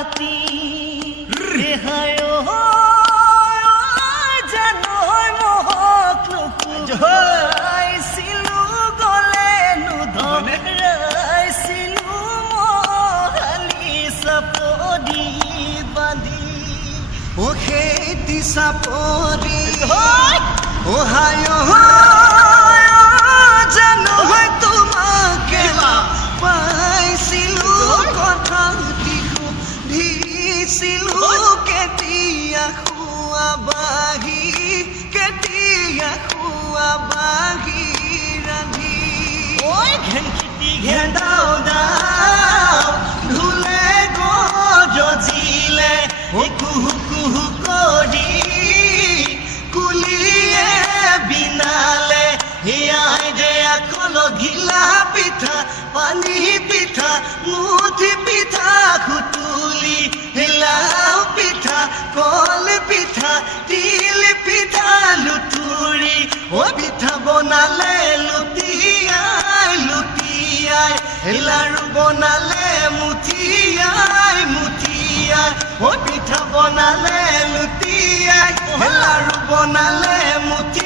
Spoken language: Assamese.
ৰাতি ৰেহায়ো জানৈ মহক লুকুৱাইছিলো গলে নুধৰাইছিলো মহালি চাপৰি বান্ধি ও খেতি চাপৰি ও হায় জানো তোমাকে পাইছিলো কথা সুধিছিলো কেতিয়া খুৱাবাহি কেতিয়া খুৱাবাহি ৰান্ধি ঐ ঘেঁকিটি ঘেন্দাও দাও ধুলে গজিলে কুহু কুহু কৰি কুলিয়ে বিনালে হিয়াই দে আকল ঘিলা পিঠা পানী পিঠা মুঠি পিঠা খুতুলি হিলাও পিঠা কল পিঠা তিল পিঠা লুঠুৰি ও পিঠা বনালে লুটিয়াই লুটিয়াই লাৰু বনালে মুঠিয়াই মুঠিয়াই ও পিঠা বনালে লুটিয়াই লাৰু বনালে মুঠি